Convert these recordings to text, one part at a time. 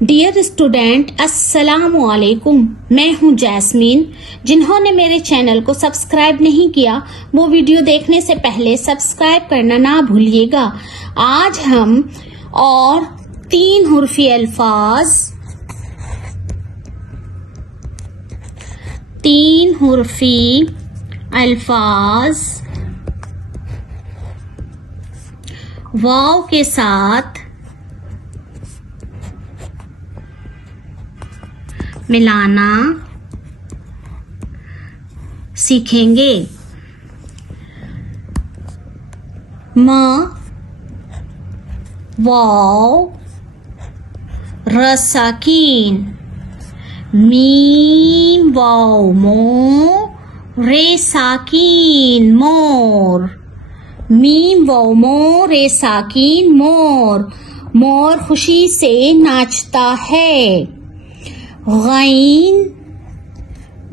Dear student, अस्सलामु अलैकुम। मैं हूं जैस्मीन। जिन्होंने मेरे चैनल को सब्सक्राइब नहीं किया वो वीडियो देखने से पहले सब्सक्राइब करना ना भूलिएगा। आज हम और 3 हुर्फी अल्फाज वाव के साथ मिलाना सीखेंगे। म वाव रसाकीन, मीम वाव मो रे साकीन मोर, मीम वाव मो रे साकीन मोर। मोर खुशी से नाचता है। गैन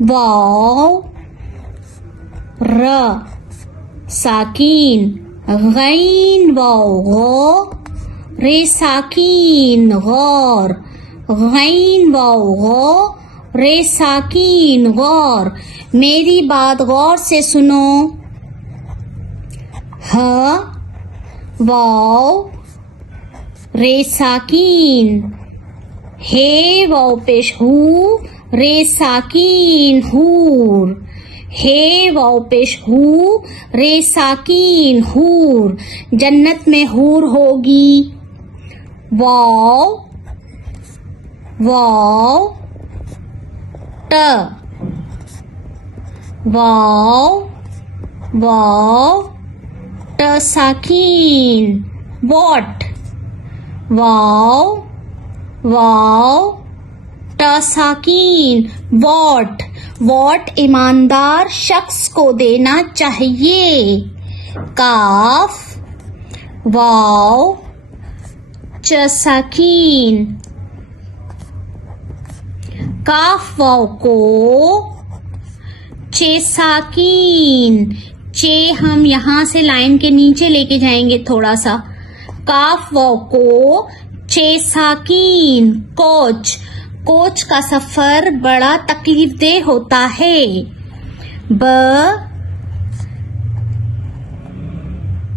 वाव र साकीन, गैन वाव गो रे साकीन गौर, गैन वाव गो रे साकीन गौर। मेरी बात गौर से सुनो। ह वाव रे साकीन, हे वाव पेश हू रे साकीन हूर, हे वाव पेश हू रे साकीन हूर। जन्नत में हूर होगी। वाव वाव ट वाव वाव ट साकीन वॉट, वाव वाव ट साकीन वॉट। वॉट ईमानदार शख्स को देना चाहिए। काफ वाव च साकीन, काफ वाव को चे साकीन, चे हम यहां से लाइन के नीचे लेके जाएंगे थोड़ा सा। काफ वाव को चे साकीन कोच, कोच का सफर बड़ा तकलीफदेह होता है। ब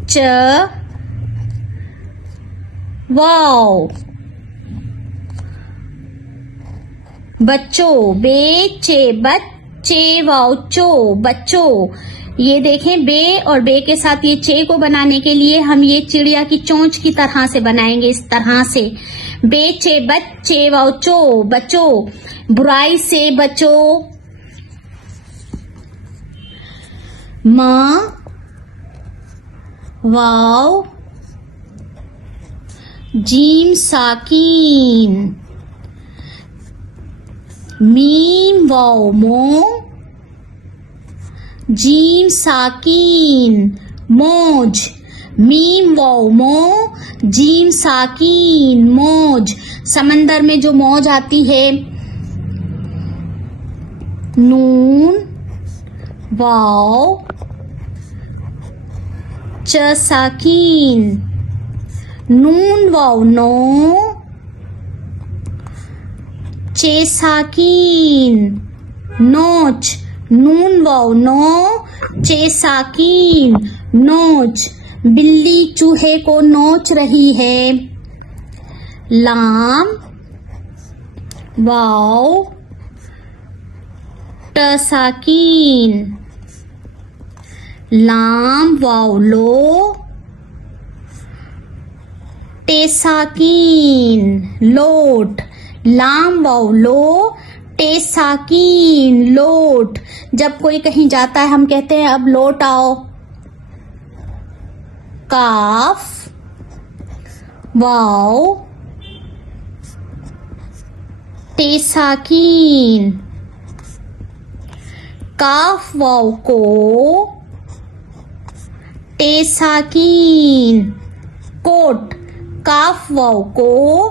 च वाव बच्चों, बे चे बच्चे वाव चो बच्चों। ये देखें, बे और बे के साथ ये चे को बनाने के लिए हम ये चिड़िया की चोंच की तरह से बनाएंगे, इस तरह से। बेचे बच्चे वाव चो बचो, बुराई से बचो। माँ वाव जीम साकीन, मीम वाव मो जीम साकीन मौज, मीम वाव मो जीम साकीन मौज। समंदर में जो मौज आती है। नून वाव च साकीन, नून वाव नो चे साकीन नोच, नून वाव नो चे साकीन नोच। बिल्ली चूहे को नोच रही है। लाम वाव ट साकीन, लाम वाव लो टे साकीन लोट, लाम वाव लो टे साकीन लोट। जब कोई कहीं जाता है हम कहते हैं अब लौट आओ। काफ वाव टे साकीन, काफ वाव को टे साकीन कोट, काफ वाव को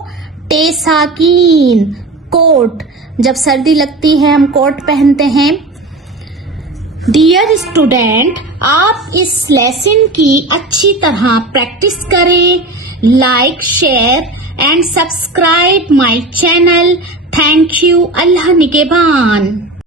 टे साकीन कोट। जब सर्दी लगती है हम कोट पहनते हैं। डियर स्टूडेंट, आप इस लेसन की अच्छी तरह प्रैक्टिस करें। Like, share and subscribe my channel. Thank you. Allah Nigeban.